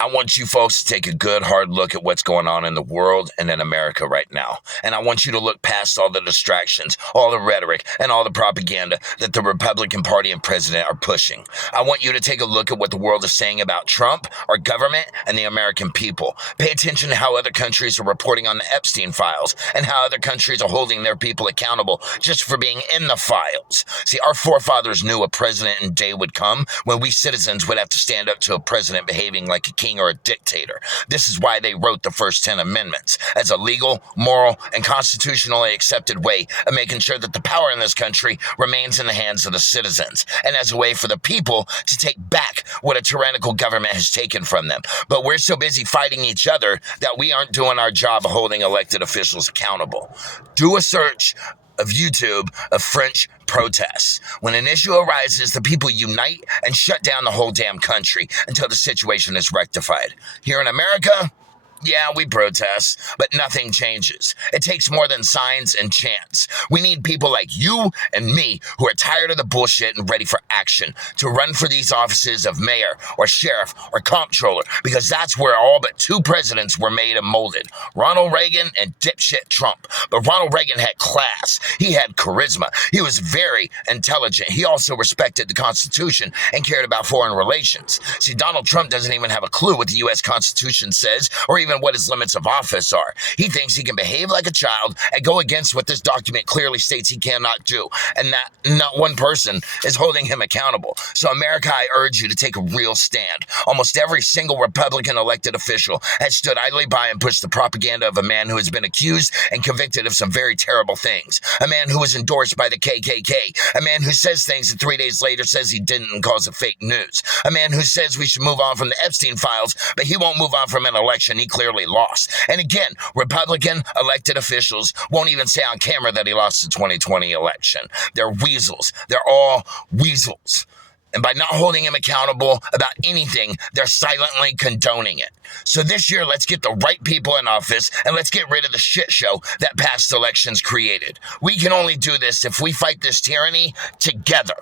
I want you folks to take a good hard look at what's going on in the world and in America right now. And I want you to look past all the distractions, all the rhetoric, and all the propaganda that the Republican Party and president are pushing. I want you to take a look at what the world is saying about Trump, our government, and the American people. Pay attention to how other countries are reporting on the Epstein files and how other countries are holding their people accountable just for being in the files. See, our forefathers knew a president and day would come when we citizens would have to stand up to a president behaving like a king or a dictator. This is why they wrote the first 10 amendments as a legal, moral, and constitutionally accepted way of making sure that the power in this country remains in the hands of the citizens, and as a way for the people to take back what a tyrannical government has taken from them. But we're so busy fighting each other that we aren't doing our job of holding elected officials accountable. Do a search of YouTube of French protests. When an issue arises, the people unite and shut down the whole damn country until the situation is rectified. Here in America, yeah, we protest, but nothing changes. It takes more than signs and chants. We need people like you and me who are tired of the bullshit and ready for action to run for these offices of mayor or sheriff or comptroller, because that's where all but two presidents were made and molded, Ronald Reagan and dipshit Trump. But Ronald Reagan had class. He had charisma. He was very intelligent. He also respected the Constitution and cared about foreign relations. See, Donald Trump doesn't even have a clue what the U.S. Constitution says or even what his limits of office are. He thinks he can behave like a child and go against what this document clearly states he cannot do, and that not one person is holding him accountable. So America, I urge you to take a real stand. Almost every single Republican elected official has stood idly by and pushed the propaganda of a man who has been accused and convicted of some very terrible things, a man who was endorsed by the KKK, a man who says things and 3 days later says he didn't and calls it fake news, a man who says we should move on from the Epstein files, but he won't move on from an election he clearly lost. And again, Republican elected officials won't even say on camera that he lost the 2020 election. They're weasels. They're all weasels. And by not holding him accountable about anything, they're silently condoning it. So this year, let's get the right people in office and let's get rid of the shit show that past elections created. We can only do this if we fight this tyranny together.